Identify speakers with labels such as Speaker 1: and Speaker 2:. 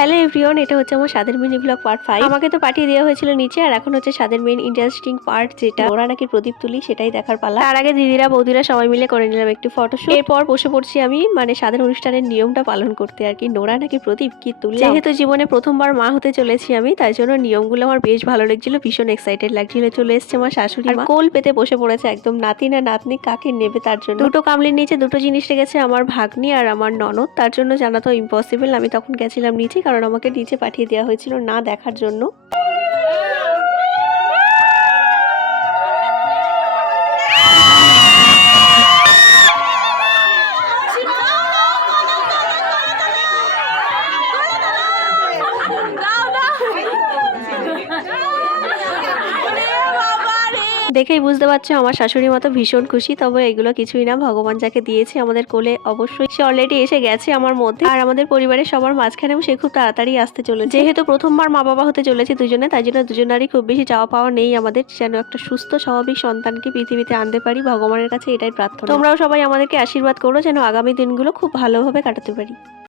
Speaker 1: Hello everyone এটা হচ্ছে আমার স্বাদের মিনি ব্লগ পার্ট ফাইভ আমাকে তো পাঠিয়ে দেওয়া হয়েছিল নিচে আর এখন হচ্ছে স্বাদের মেন ইন্টারেস্টিং পার্ট যেটা। ওরা নাকি প্রদীপ তুলি সেটাই দেখার পালা। তার আগে দিদিরা বৌদিরা সবাই মিলে করে নিলাম একটু ফটোশুট এরপর বসে পড়ছি আমি মানে স্বাদের অনুষ্ঠানের নিয়মটা পালন করতে আর কি। নোরা নাকি প্রদীপ কি তুলি যেহেতু জীবনে প্রথমবার মা হতে চলেছি আমি তাই জন্য নিয়মগুলো আমার বেশ ভালো লাগছিল ভীষণ এক্সাইটেড লাগছিল। চলে এসছে আমার শাশুড়ি আর কোল পেতে বসে পড়েছে একদম নাতি না নাতনি কাকে নেবে তার জন্য। দুটো কামলির নিচে দুটো জিনিস রেখেছে আমার ভাগ্নি আর আমার ননদ তার জন্য জানা তো ইম্পসিবল আমি তখন গেছিলাম নিচে কারণ আমাকে নিচে পাঠিয়ে দেওয়া হয়েছিল না দেখার জন্য। দেখেই বুঝতে পারছ, আমার শাশুড়ি মতো ভীষণ খুশি। তবে এগুলো কিছুই না, ভগবান যাকে দিয়েছে আমাদের কোলে অবশ্যই। সে অলরেডি এসে গেছে আমার মধ্যে। আর আমাদের পরিবারের সবার মাঝখানেও সে খুব তাড়াতাড়ি আসতে চলেছে। যেহেতু প্রথমবার মা বাবা হতে চলেছে দুজনে, তাই জন্য দুজনারই খুব বেশি চাওয়া পাওয়া নেই আমাদের। যেন একটা সুস্থ, স্বাভাবিক সন্তানকে পৃথিবীতে আনতে পারি, ভগবানের কাছে এটাই প্রার্থনা। তোমরাও সবাই আমাদেরকে আশীর্বাদ করো, যেন আগামী দিনগুলো খুব ভালোভাবে কাটাতে পারি।